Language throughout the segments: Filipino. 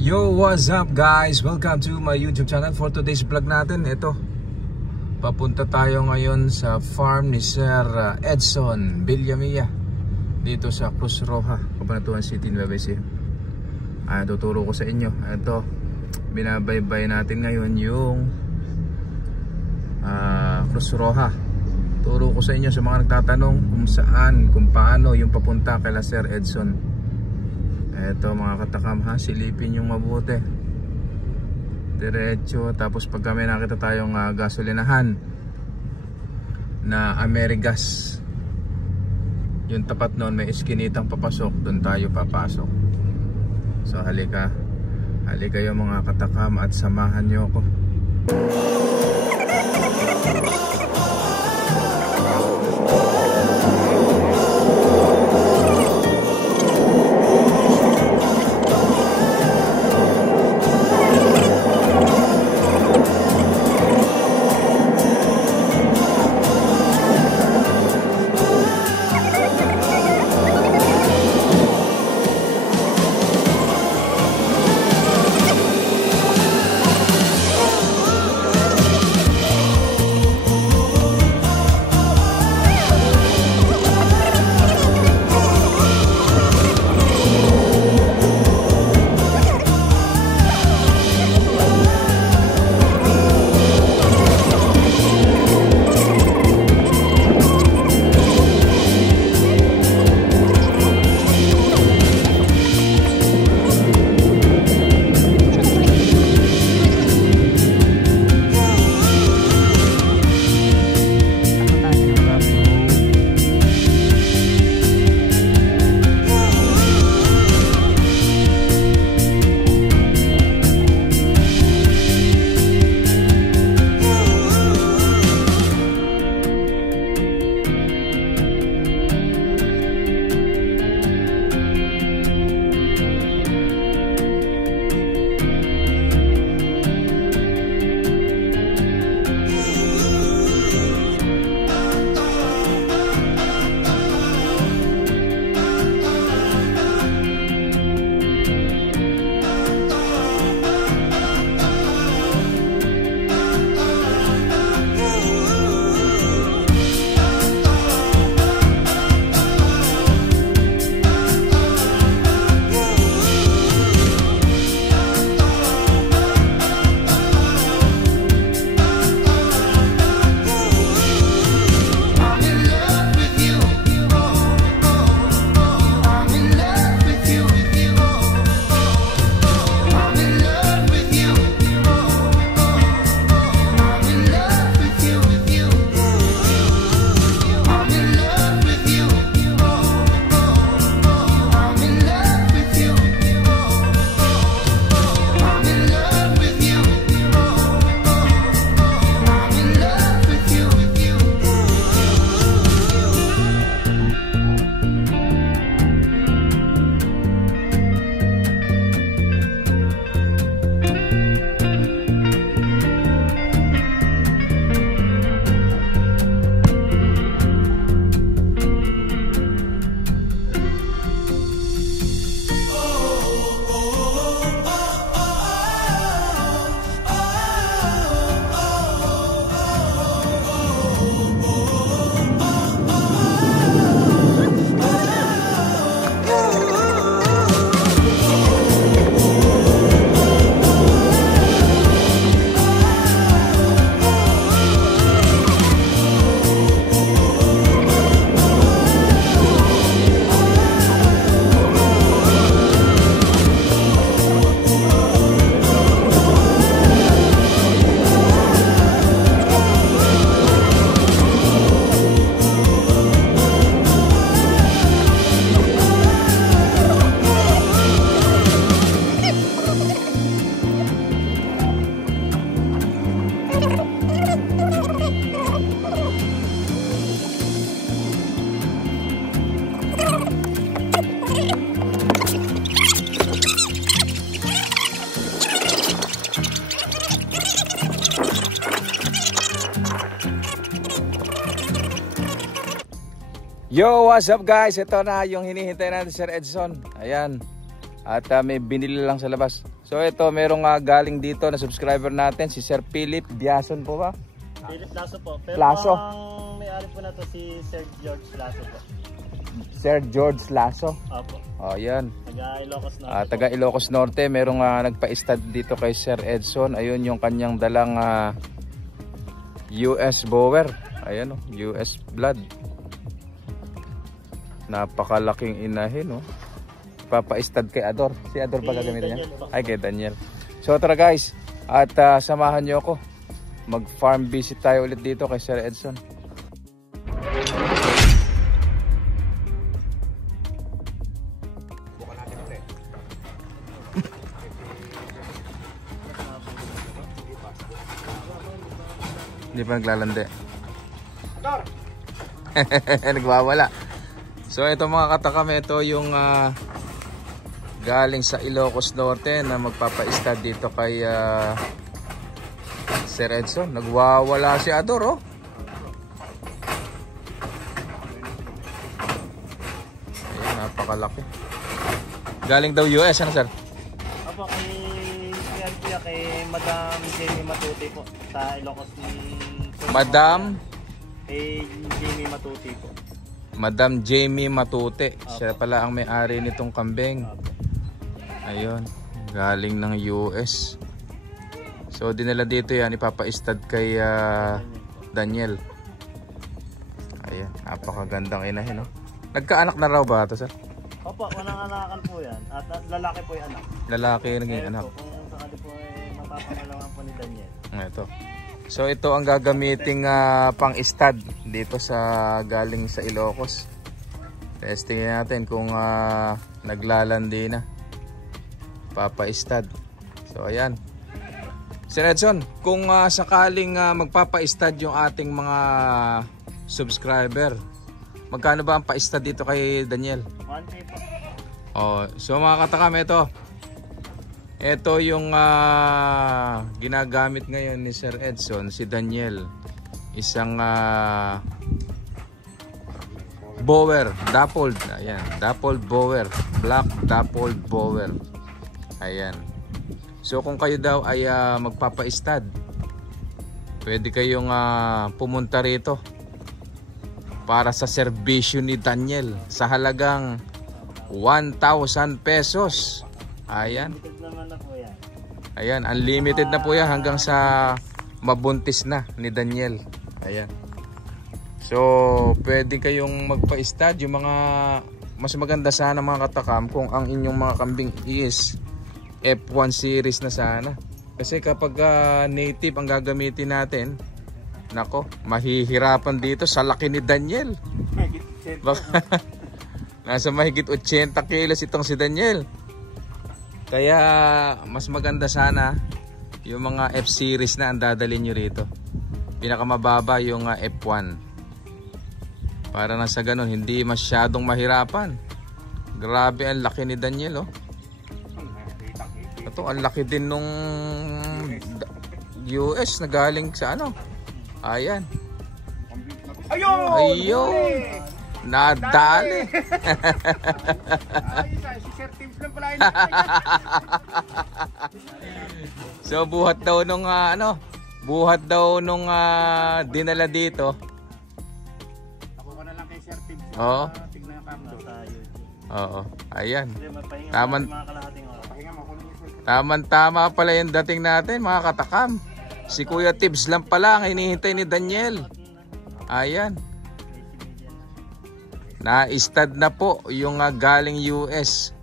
Yo, what's up guys? Welcome to my YouTube channel. For today's vlog natin, ito, papunta tayo ngayon sa farm ni Sir Edson Villamilla dito sa Cruz Roja, Cabanatuan City, Nueva Ecija. Tuturo ko sa inyo. Ito, binabaybay natin ngayon yung Cruz Roja. Turo ko sa inyo sa mga nagtatanong kung saan, kung paano yung papunta kay Sir Edson. Eto mga katakam ha, silipin yung mabuti. Diretso, tapos pag kami nakita tayong gasolinahan na Amerigas, yung tapat noon may iskinitang papasok, doon tayo papasok. So halika yung mga katakam at samahan nyo ako. Yo, what's up guys? Ito na yung hinihintay natin, Sir Edson. Ayan. At may binili lang sa labas. So ito, merong galing dito na subscriber natin, si Sir Philip Biason po ba? Philip Lasso po. Pero Lasso. ang may-ari po na to si Sir George Lasso po. Sir George Lasso. Opo. O yan. Taga Ilocos Norte. Taga Ilocos Norte, merong nagpa-stud dito kay Sir Edson. Ayun yung kanyang dalang US Bower. Ayan o, US blood. Napakalaking inahin o. Papa-stud kay Ador. Si Ador ba gagamitin niya? Ay, kay Daniel. So tara guys, at samahan nyo ako. Mag-farm visit tayo ulit dito kay Sir Edson. Hindi pa naglalande. Nagwawala. So ito mga katakam, ito yung galing sa Ilocos Norte na magpapa-stud dito kay Sir Edson. Nagwawala si Ador oh. Ayan, napakalaki. Galing daw US, ano sir? Opo, kay Madam Jamie Matuti po sa Ilocos ni Madam? Kay Jamie Matuti po. Madam Jamie Matute. Siya pala ang may-ari nitong kambing. Ayun, galing ng US. So dinala dito yan, ipapa-stud kay Daniel. Ayan, napakagandang inahin no? Nagkaanak na raw ba ito sir? Opo, unang anakan po yan. At lalaki po yung anak. Lalaki naging anak. Po, kung sakali po mapapangalawan po ni Daniel. Ito. So ito ang gagamiting pang-stud dito sa galing sa Ilocos. Testingin natin kung naglalandi na. Papa-stud. So ayan. Sir Edson, kung sakaling magpapa-stud yung ating mga subscriber, magkano ba ang pa-stud dito kay Daniel? 1K po. Oh, so mga katakam, ito yung ginagamit ngayon ni Sir Edson, si Daniel. Isang bower, dappled. Ayan, dappled bower, black dappled bower. Ayan. So kung kayo daw ay magpapa-stud, pwede kayong pumunta rito para sa serbisyo ni Daniel sa halagang 1,000 pesos. Ayan. Ayan, unlimited na po yan hanggang sa mabuntis na ni Daniel. Ayan. So, pwede kayong magpa-stud. Yung mga mas maganda sana mga katakam kung ang inyong mga kambing is F1 series na sana. Kasi kapag native ang gagamitin natin, nako, mahihirapan dito sa laki ni Daniel. Nasa mahigit 80 kilos itong si Daniel. Kaya mas maganda sana yung mga F-series na ang dadalhin nyo rito. Pinakamababa yung F1. Para na sa ganun, hindi masyadong mahirapan. Grabe ang laki ni Daniel oh. Ito, ang laki din nung US na galing sa ano. Ayan. Ayun! Nadali. So buhat daw nung buhat daw nung dinala dito. Ako ko na lang kay Sir Tim. Oo. Tignan yung camera sa YouTube. Oo. Ayan. Taman. Tama pala yung dating natin mga katakam. Si Kuya Tibbs lang pala ang hinihintay ni Daniel. Ayan. Na-stud na po yung galing US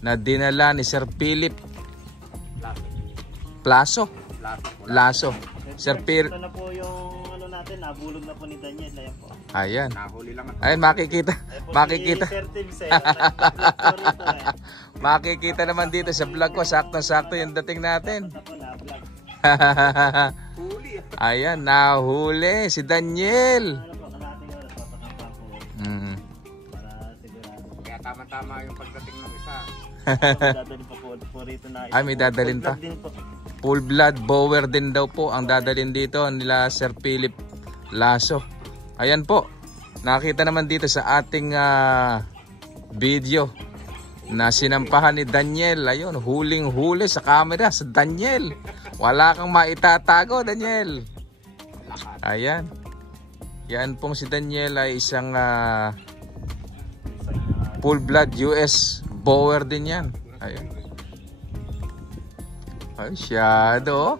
na dinala ni Sir Philip Lasso. Sir Philip. Ito na po yung ano natin, nabulog na po ni Daniel. Ayan po. Ayan. Ayun, makikita. Sir Tibbs Makikita naman dito sa vlog ko. Sakto-sakto yung dating natin. Ayan, nahuli si Daniel. Kaya tama-tama yung pagdating ng isa. Ay, may dadalhin pa. Full blood bower din daw po ang dadalhin dito nila Sir Philip Lasso. Ayan po. Nakita naman dito sa ating video na sinampahan ni Daniel. Ayun, huling-huli sa camera sa Daniel. Wala kang maitatago, Daniel. Ayan. Yan pong si Daniel ay isang full blood US bower din yan. Ayun. Ay, shadow.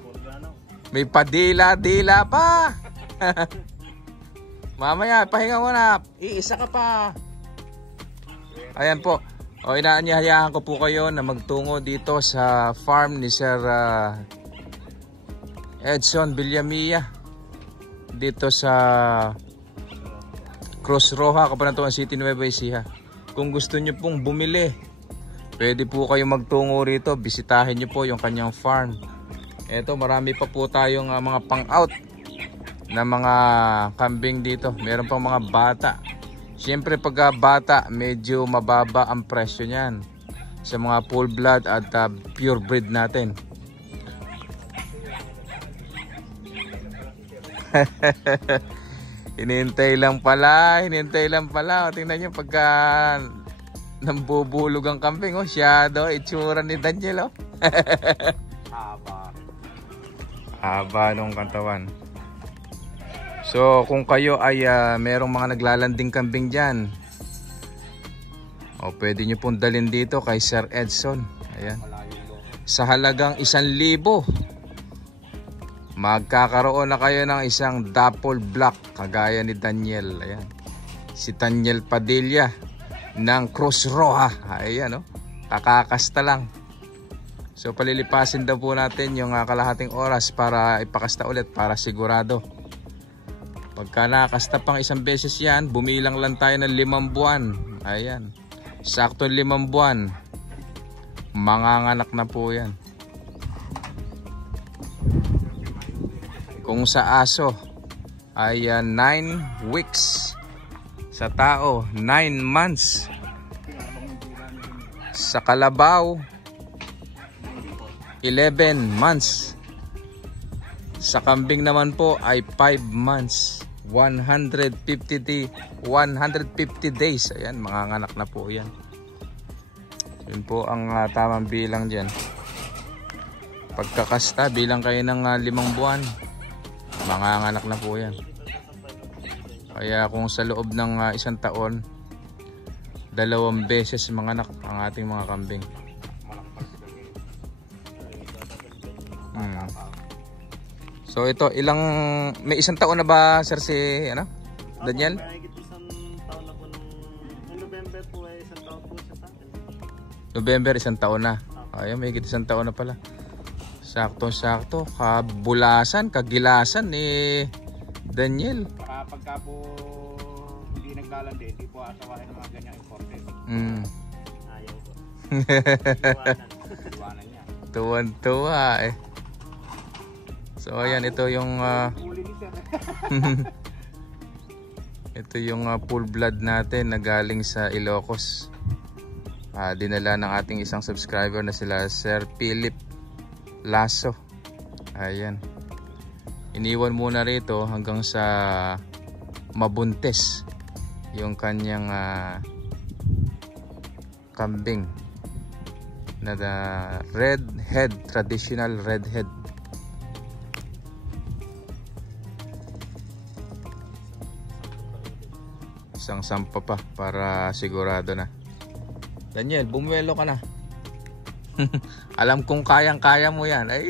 May padila-dila pa. Mamaya, pahinga mo na. Iisa ka pa. Ayan po. O, inaanyayahan ko po kayo na magtungo dito sa farm ni Sir Edson Villamilla. Dito sa Cruz Roja, Cabanatuan City, Nueva Ecija. Kung gusto nyo pong bumili, pwede po kayo magtungo rito. Bisitahin nyo po yung kanyang farm. Eto, marami pa po tayong mga pang-out na mga kambing dito. Meron pang mga bata. Siyempre pag bata, medyo mababa ang presyo niyan sa mga full blood at pure breed natin. Hinintay lang pala. O, tingnan nyo pagka nambubulog ang kambing. Oh, shadow, itsura ni Daniel. Oh. Haba nung katawan. So kung kayo ay merong mga naglalanding kambing dyan, o pwede nyo pong dalhin dito kay Sir Edson. Ayan. Sa halagang 1,000, magkakaroon na kayo ng isang dapple black kagaya ni Daniel. Ayan. Si Daniel Padilla ng Cruz Roja. Ayan, oh. Kakakasta lang. So palilipasin daw po natin yung kalahating oras para ipakasta ulit para sigurado. Pagka nakasta pang isang beses yan, bumilang lang tayo ng 5 buwan. Ayan. Sakto 5 buwan. Manganganak na po yan. Kung sa aso ay 9 weeks. Sa tao, 9 months. Sa kalabaw, 11 months. Sa kambing naman po ay 5 months. 150 days. Ayan, manganganak na po yan. Yun po ang tamang bilang dyan. Pagkakasta, bilang kayo ng 5 buwan, manganganak na po yan. Kaya kung sa loob ng 1 taon, 2 beses manganak ang ating mga kambing. So ito, may 1 taon na ba, sir, si Daniel? Taon na po November po ay 1 taon po siya sa akin. November, 1 taon na. Ayun, may 1 taon na pala. Sakto-sakto, kabulasan, kagilasan ni Daniel. Pagka po hindi naglalandi, hindi po asawahin ng mga ganyang imported. Ayaw po. Iwanan niya. Tuwan-tuwa eh. So ayan, ito yung ito yung full blood natin na galing sa Ilocos. Dinala ng ating isang subscriber na sila Sir Philip Lasso. Ayan. Iniwan muna rito hanggang sa mabuntis yung kanyang kambing na red head, traditional red head. Isang sampa pa para sigurado na. Daniel, bumuelo ka na. Alam kong kayang-kaya mo yan. Ay.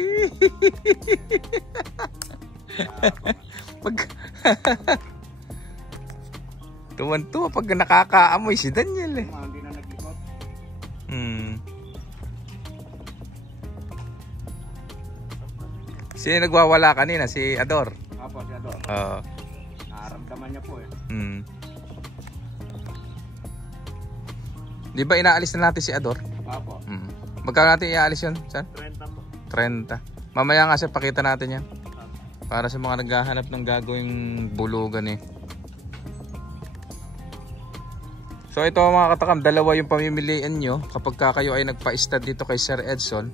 Tuwan-tuwa pag nakakaamoy si Daniel eh. Hindi na naglikot. Sino nagwawala kanina? Si Ador? Apo, si Ador. Nararamdaman niya po eh. Di ba inaalis na natin si Ador? Apo. Magkano natin iaalis yun, sir? 30 po. 30. Mamaya nga sir, pakita natin yan. Para sa mga naghahanap ng gagawing bulugan eh. So ito mga katakam, 2 yung pamimilian nyo kapag kayo ay nagpa-stud dito kay Sir Edson.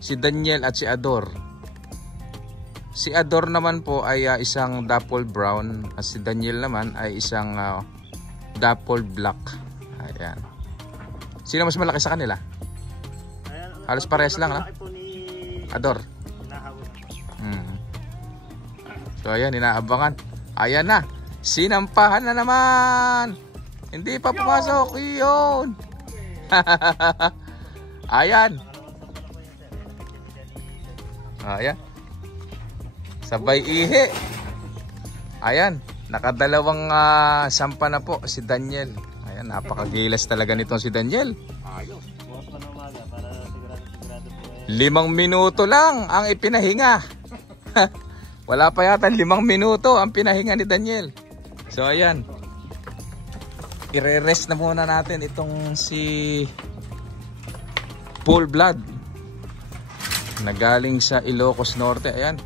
Si Daniel at si Ador. Si Ador naman po ay isang dapple brown. At si Daniel naman ay isang dapple black. Ayan. Sino mas malaki sa kanila? Ayan, Halos pares lang, malaki po ni Ador. Hinahawan. So ayan, inaabangan. Ayan na. Sinampahan na naman. Hindi pa pumasok. Yun. Ayan. Ayan. Sabay ihi. Ayan. Nakadalawang sampa na po si Daniel. Ayan, napakagilas talaga nitong si Daniel. Ayos. Bukas pa ng umaga para sigurado po 5 minuto lang ang ipinahinga. Wala pa yata 5 minuto ang pinahinga ni Daniel. So ayan. I-rest na muna natin itong si Full Blood na galing sa Ilocos Norte. Ayan.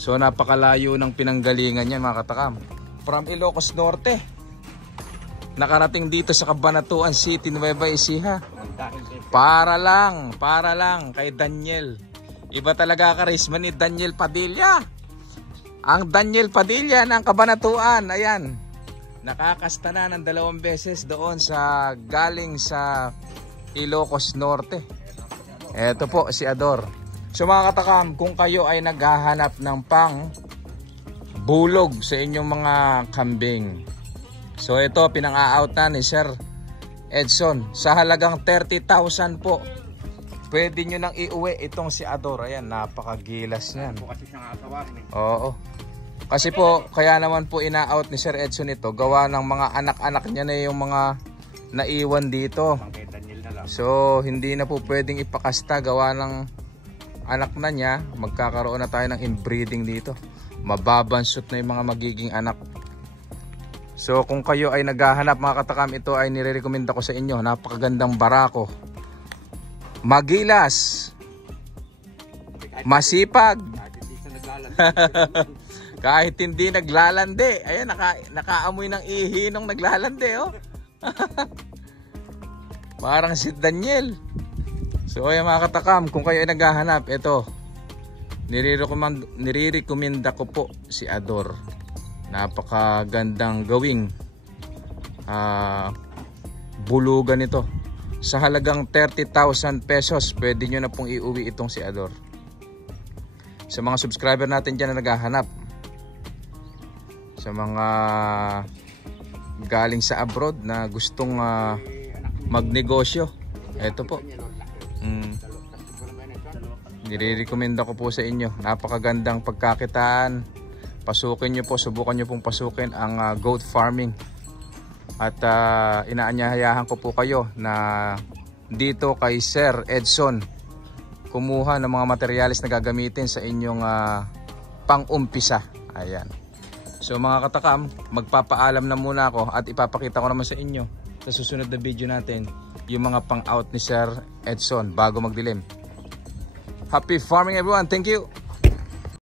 So napakalayo ng pinanggalingan niya mga katakam. From Ilocos Norte nakarating dito sa Cabanatuan City, Nueva Ecija. Para lang kay Daniel. Iba talaga karisma ni Daniel Padilla. Ang Daniel Padilla ng Cabanatuan. Ayan. Nakakasta na ng 2 beses doon sa galing sa Ilocos Norte. Eto po si Ador. So mga katakam, kung kayo ay naghahanap ng pang bulog sa inyong mga kambing. So ito pinang-a-out na ni Sir Edson sa halagang 30,000 po. Pwede nyo nang iuwi itong si Ador. Ayan, napakagilas niyan. Po kasi siyang asawahin eh. Oo. Kasi po, kaya naman po ina-out ni Sir Edson ito, gawa ng mga anak-anak niya na yung mga naiwan dito. Pang kay Daniel na lang. So, hindi na po pwedeng ipakasta gawa ng anak na niya. Magkakaroon na tayo ng inbreeding dito. Mababansot na yung mga magiging anak. So, kung kayo ay naghahanap mga katakam, ito ay nire-recommend ko sa inyo. Napakagandang barako. Magilas. Masipag. Kahit hindi naglalandi. Ayan, nakaamoy ng ihi nung naglalandi, oh. Parang si Daniel. So, ayan mga katakam, kung kayo ay naghahanap, ito. Nire-recommenda ko po si Ador. Napakagandang gawing bulugan ito. Sa halagang 30,000 pesos, pwede nyo na pong iuwi itong si Ador. Sa mga subscriber natin dyan na naghahanap, sa mga galing sa abroad na gustong magnegosyo, eto po. Nire-recommenda ko po sa inyo. Napakagandang pagkakitaan. Pasukin nyo po, subukan nyo pong pasukin ang goat farming. At inaanyayahan ko po kayo na dito kay Sir Edson kumuha ng mga materyales na gagamitin sa inyong pang-umpisa. Ayan. So mga katakam, magpapaalam na muna ako at ipapakita ko naman sa inyo sa susunod na video natin yung mga pang-out ni Sir Edson bago magdilim. Happy farming everyone. Thank you.